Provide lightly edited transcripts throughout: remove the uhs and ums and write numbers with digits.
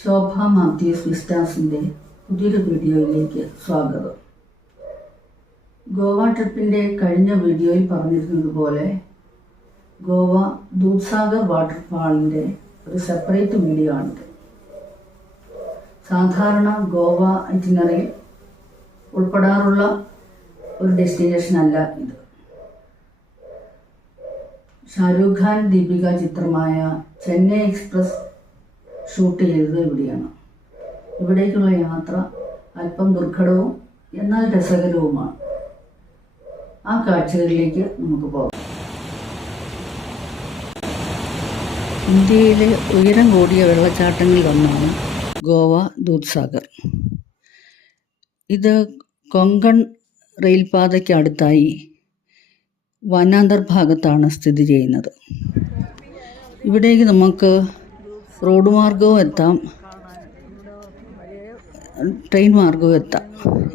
ശോഭ മാത്യൂസ് വിസ്റ്റാസിൻ്റെ പുതിയൊരു വീഡിയോയിലേക്ക് സ്വാഗതം. ഗോവ ട്രിപ്പിൻ്റെ കഴിഞ്ഞ വീഡിയോയിൽ പറഞ്ഞിരുന്നതുപോലെ ഗോവ ദൂദ്സാഗർ വാട്ടർഫാളിൻ്റെ ഒരു സെപ്പറേറ്റ് വീഡിയോ ആണിത്. സാധാരണ ഗോവ ഐറ്റിനറിയിൽ ഉൾപ്പെടാറുള്ള ഒരു ഡെസ്റ്റിനേഷൻ അല്ല ഇത്. ഷാരൂഖ് ഖാൻ ദീപിക ചിത്രമായ ചെന്നൈ എക്സ്പ്രസ് ഷൂട്ട് ചെയ്തത് ഇവിടെയാണ്. ഇവിടേക്കുള്ള യാത്ര അല്പം ദുർഘടവും എന്നാൽ രസകരവുമാണ്. ആ കാഴ്ചകളിലേക്ക് നമുക്ക് പോകാം. ഇന്ത്യയിലെ ഉയരം കൂടിയ വെള്ളച്ചാട്ടങ്ങളിൽ ഒന്നാണ് ഗോവ ദൂദ്സാഗർ. ഇത് കൊങ്കൺ റെയിൽപാതയ്ക്ക് അടുത്തായി വനാന്തർ ഭാഗത്താണ് സ്ഥിതി ചെയ്യുന്നത്. ഇവിടേക്ക് നമുക്ക് റോഡ് മാർഗവും എത്താം, ട്രെയിൻ മാർഗവും എത്താം.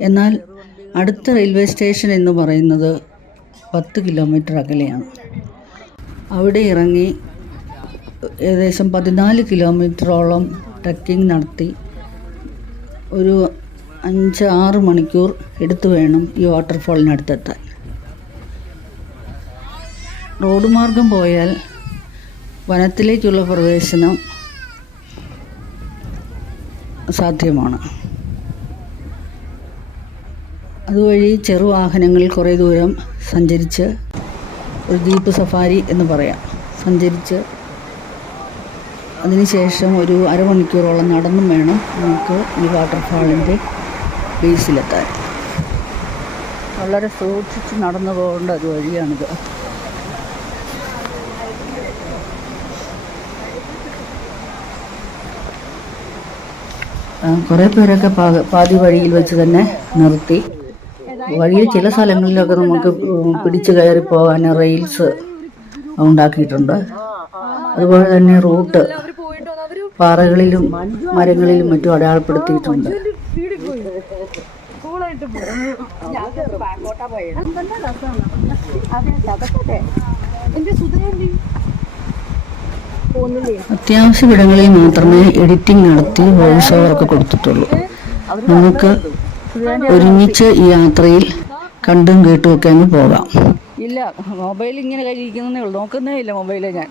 എന്നാൽ അടുത്ത റെയിൽവേ സ്റ്റേഷൻ എന്ന് പറയുന്നത് 10 കിലോമീറ്റർ അകലെയാണ്. അവിടെ ഇറങ്ങി ഏകദേശം 14 കിലോമീറ്ററോളം ട്രെക്കിംഗ് നടത്തി ഒരു 5-6 മണിക്കൂർ എടുത്തു വേണം ഈ വാട്ടർഫാളിനടുത്തെത്താൻ. റോഡ് മാർഗം പോയാൽ വനത്തിലേക്കുള്ള പ്രവേശനം സാധ്യമാണ്. അതുവഴി ചെറുവാഹനങ്ങളിൽ കുറേ ദൂരം സഞ്ചരിച്ച്, ഒരു ജീപ്പ് സഫാരി എന്ന് പറയാം, സഞ്ചരിച്ച് അതിനുശേഷം ഒരു അരമണിക്കൂറോളം നടന്നും വേണം നമുക്ക് ഈ വാട്ടർഫാളിൻ്റെ ബേസിലെത്താൻ. വളരെ സൂക്ഷിച്ച് നടന്നു പോകേണ്ട ഒരു വഴിയാണിത്. കുറേ പേരൊക്കെ പാതി വഴിയിൽ വെച്ച് തന്നെ നിർത്തി. വഴിയിൽ ചില സ്ഥലങ്ങളിലൊക്കെ നമുക്ക് പിടിച്ചു കയറി പോകാൻ റെയിൽസ് ഉണ്ടാക്കിയിട്ടുണ്ട്. അതുപോലെ തന്നെ റൂട്ട് പാറകളിലും മരങ്ങളിലും മറ്റും അടയാളപ്പെടുത്തിയിട്ടുണ്ട്. അത്യാവശ്യമിടങ്ങളിൽ മാത്രമേ എഡിറ്റിംഗ് നടത്തി വോയിസ് ഓവറൊക്കെ കൊടുത്തിട്ടുള്ളൂ. നമുക്ക് ഒരുമിച്ച് ഈ യാത്രയിൽ കണ്ടും കേട്ടും ഒക്കെ അങ്ങ് പോകാം. ഇല്ല, മൊബൈൽ ഇങ്ങനെ കയ്യിരിക്കുന്നേ ഉള്ളൂ, നോക്കുന്നേ ഇല്ല മൊബൈലെ ഞാൻ.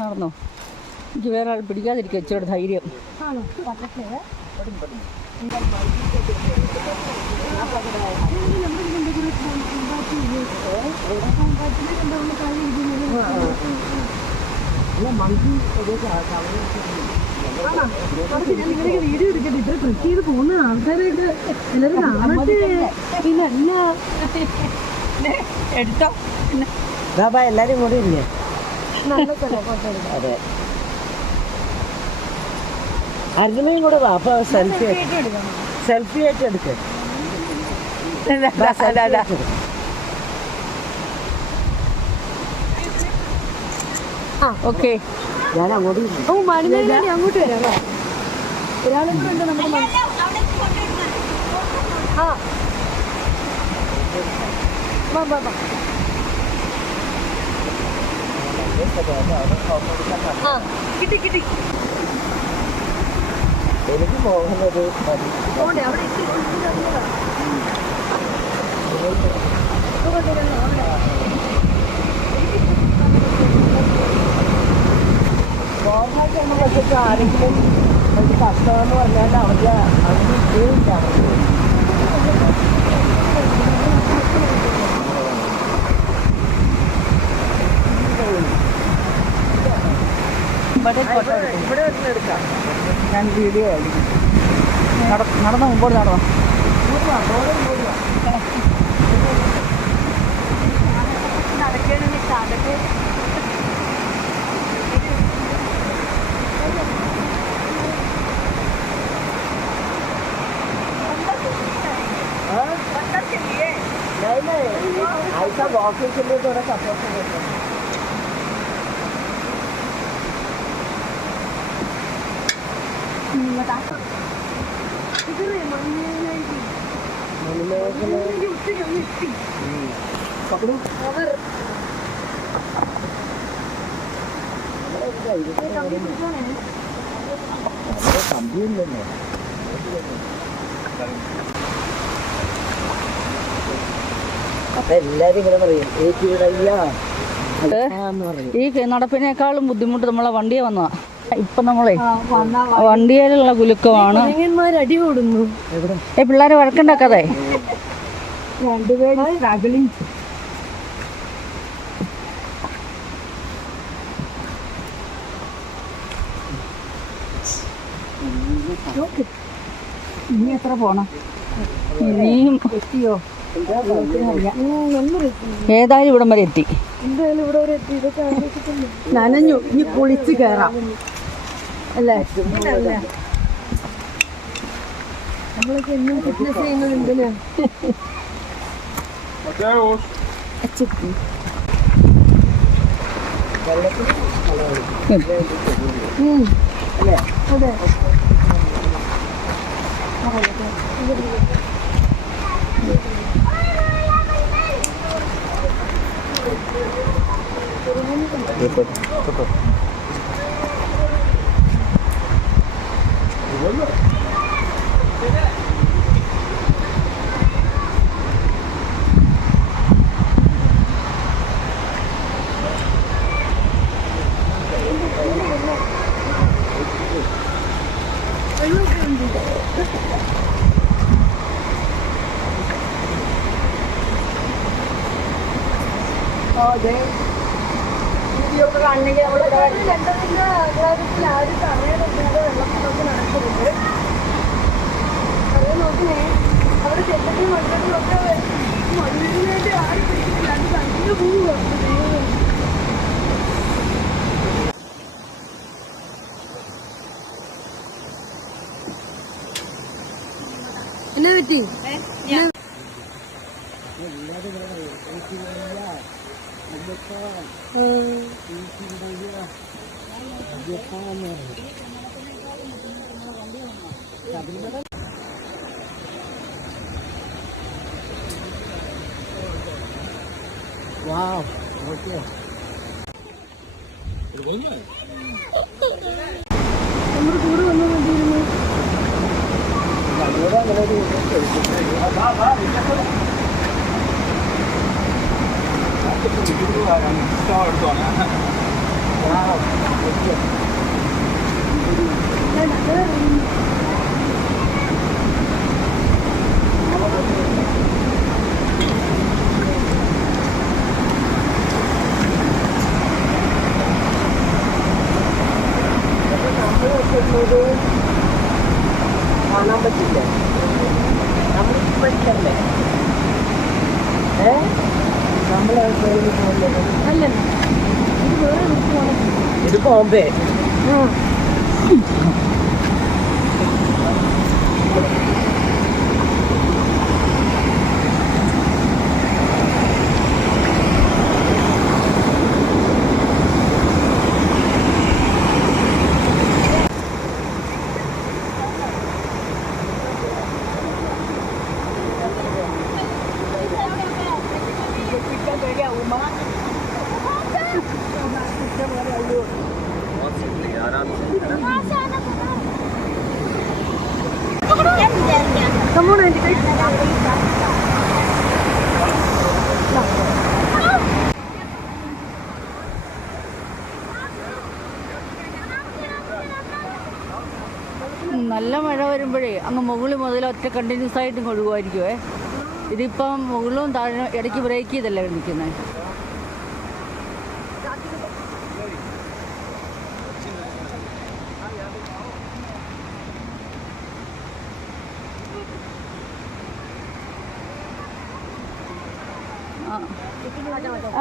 നടന്നോ, എനിക്ക് വേറെ ആൾ പിടിക്കാതിരിക്കും, ഇച്ചിരി ധൈര്യം. വീഡിയോ എടുക്കട്ടെ, ഇത്ര ട്രിക്ക് ചെയ്ത് പോകുന്ന ആൾക്കാരായിട്ട് എല്ലാവരും കാണട്ടെ. പിന്നല്ല എടുത്തോ, എല്ലാരും കൂടി ഇല്ലേ? നല്ല അതെ, അർജുനയും കൂടെ വാ. അപ്പൊ സെൽഫി ആയിട്ട് എടുക്ക. ഓക്കെ, ഞാൻ അങ്ങോട്ട് അങ്ങോട്ട് വരാം. ഒരാളും കൂടെ ഉണ്ട് നമ്മുടെ. കിട്ടി കിട്ടി. എനിക്ക് പോകുന്നത് ആരെങ്കിലും കഷ്ടമെന്ന് പറഞ്ഞാൽ അവർക്ക് ഇല്ല. ഇവിടെ എടുക്കാം. ഞാൻ വീഡിയോ ആയിരിക്കും. നടന്നോ, മുമ്പോട്ട് നടന്നോ. ऐसा ഓഫീസിലേക്ക് ഇവിടെ സപ്പോർട്ട് കിട്ടും. കമ്പിയില്ലല്ലോ. അപ്പൊ എല്ലാരും ഇങ്ങനെ പറയും ഈ നടപ്പിനേക്കാളും ബുദ്ധിമുട്ട് നമ്മളെ വണ്ടിയെ വന്നതാ. ഇപ്പൊ നമ്മളെ വണ്ടിയിലുള്ള കുലുക്കമാണ്. അടി കൂടുന്നു. പിള്ളേരെ വഴക്കുണ്ടാക്കാതെ. രണ്ടുപേരും സ്ട്രഗിളിങ്. ഇനി എത്ര പോണം? ഇനിയും എത്തിയോ? ഏതായാലും ഇവിടം വരെ എത്തി. എന്തായാലും ഇവിടെ വരെ എത്തി. ഇതൊക്കെ നനഞ്ഞു. ഇനി കുളിച്ച് കയറാം അല്ലേ? നമ്മളൊക്കെ എന്നും ഫിറ്റ്നസ് ചെയ്യുന്നത് എന്തിനാ? അതെ. വീഡിയോക്കെ കാണണമെങ്കിൽ നമ്മൾ രണ്ടതിൻ്റെ ആഗ്രഹത്തിൽ ആരും സമയമില്ലാതെ വെള്ളപ്പൊക്കെ നടക്കുന്നുണ്ട്. അത് നോക്കിയേ, അവിടെ ചെല്ലി മണ്ണിലൊക്കെ മണ്ണിലേക്ക് ആരും പിടിക്കില്ല. അത് കണ്ടു പോവുക. എന്നാ പറ്റി? Wow, okay. നമ്മുടെ കൂടെ വന്നാൽ മതിയിരുന്നു. കാണാൻ പറ്റില്ല. നമ്മൾ പഠിക്കല്ലേ? നമ്മളെ അല്ല, ഇത് വേറെ വിളിക്കുവാണ്. ഇത് ബോംബെ. Come on, Auntie. നല്ല മഴ വരുമ്പോഴേ അങ്ങ് മുകളിൽ മുതൽ ഒറ്റ കണ്ടിന്യൂസ് ആയിട്ട് ഒഴുകുമായിരിക്കുമേ. ഇതിപ്പം മുകളിലും താഴെ ഇടയ്ക്ക് ബ്രേക്ക് ചെയ്തല്ലേ നിൽക്കുന്നത്.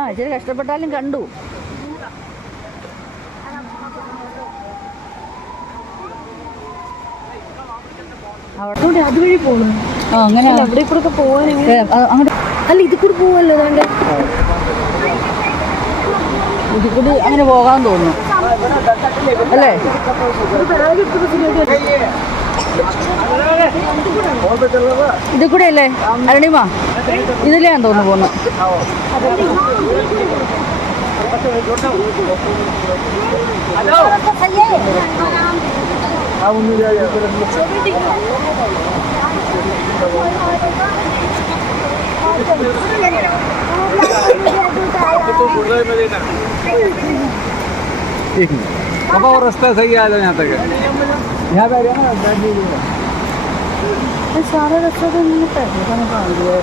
ഇച്ചിരി കഷ്ടപ്പെട്ടാലും കണ്ടു. അതുവഴി പോകണം. അങ്ങനെ അവിടെ ഇപ്പോഴൊക്കെ പോകാൻ അങ്ങോട്ട് അല്ല ഇത് കൂടി പോവല്ലോ താങ്കൾ ഇതിൽ കൂടി അങ്ങനെ പോകാൻ തോന്നുന്നു അല്ലേ? ഇത് കൂടെ അല്ലേ അരുണിമ? ഇതിലെയാന്ന് തോന്നുന്നു പോകുന്നത്. अब और रास्ता सही आ जाए यहाँ तक यहाँ पे सारा रास्ता तो मैंने पैसे का निकाल दिया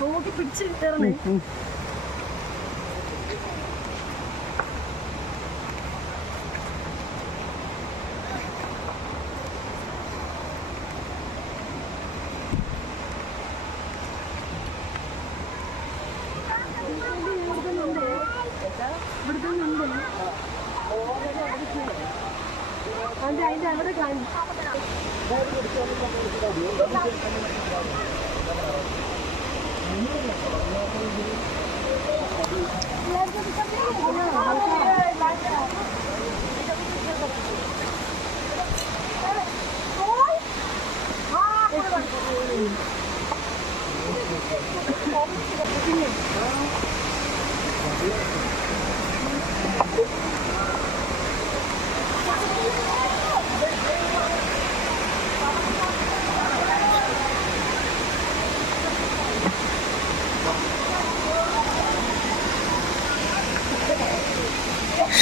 നോക്കി പിടിച്ച് കയറണേ. അതിന്റെ അവിടെ കാണും.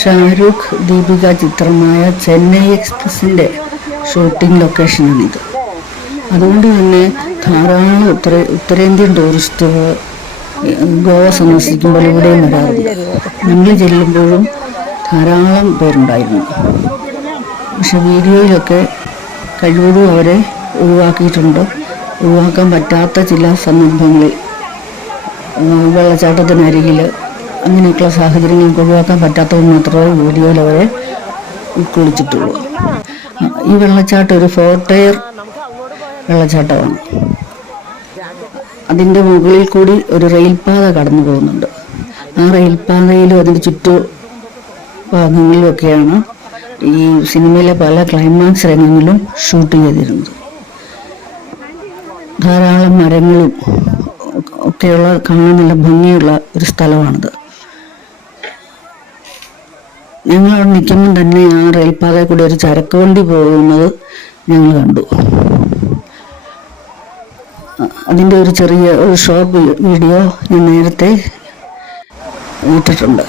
ഷാരൂഖ് ദീപിക ചിത്രമായ ചെന്നൈ എക്സ്പ്രസിൻ്റെ ഷൂട്ടിംഗ് ലൊക്കേഷനാണിത്. അതുകൊണ്ട് തന്നെ ധാരാളം ഉത്തരേന്ത്യൻ ടൂറിസ്റ്റുകൾ ഗോവ സന്ദർശിക്കുമ്പോൾ ഇവിടെയും വരാറുണ്ട്. ഞങ്ങൾ ചെല്ലുമ്പോഴും ധാരാളം പേരുണ്ടായിരുന്നു. പക്ഷെ വീഡിയോയിലൊക്കെ കഴിവതും അവരെ ഒഴിവാക്കിയിട്ടുണ്ട്. ഒഴിവാക്കാൻ പറ്റാത്ത ചില സന്ദർഭങ്ങളിൽ വെള്ളച്ചാട്ടത്തിനരികിൽ അങ്ങനെയൊക്കെയുള്ള സാഹചര്യങ്ങൾക്ക് ഒഴിവാക്കാൻ പറ്റാത്തത് മാത്രമേ വീഡിയോയിൽ അവരെ ഉൾക്കൊള്ളിച്ചിട്ടുള്ളൂ. ഈ വെള്ളച്ചാട്ടം ഒരു 4 ടയർ വെള്ളച്ചാട്ടമാണ്. അതിൻ്റെ മുകളിൽ കൂടി ഒരു റെയിൽപാത കടന്നു പോകുന്നുണ്ട്. ആ റെയിൽപാതയിലും അതിൻ്റെ ഭാഗങ്ങളിലൊക്കെയാണ് ഈ സിനിമയിലെ പല ക്ലൈമാക്സ് രംഗങ്ങളും ഷൂട്ട് ചെയ്തിരുന്നത്. ധാരാളം മരങ്ങളും ഒക്കെയുള്ള കാണാൻ നല്ല ഭംഗിയുള്ള ഒരു സ്ഥലമാണിത്. ഞങ്ങളവിടെ നിൽക്കുമ്പം തന്നെ ആ റെയിൽപാതയിൽ കൂടി ഒരു ചരക്ക് വണ്ടി പോകുന്നത് ഞങ്ങൾ കണ്ടു. അതിൻ്റെ ഒരു ചെറിയ ഷോർട്ട് വീഡിയോ ഞാൻ നേരത്തെ ഇട്ടിട്ടുണ്ട്.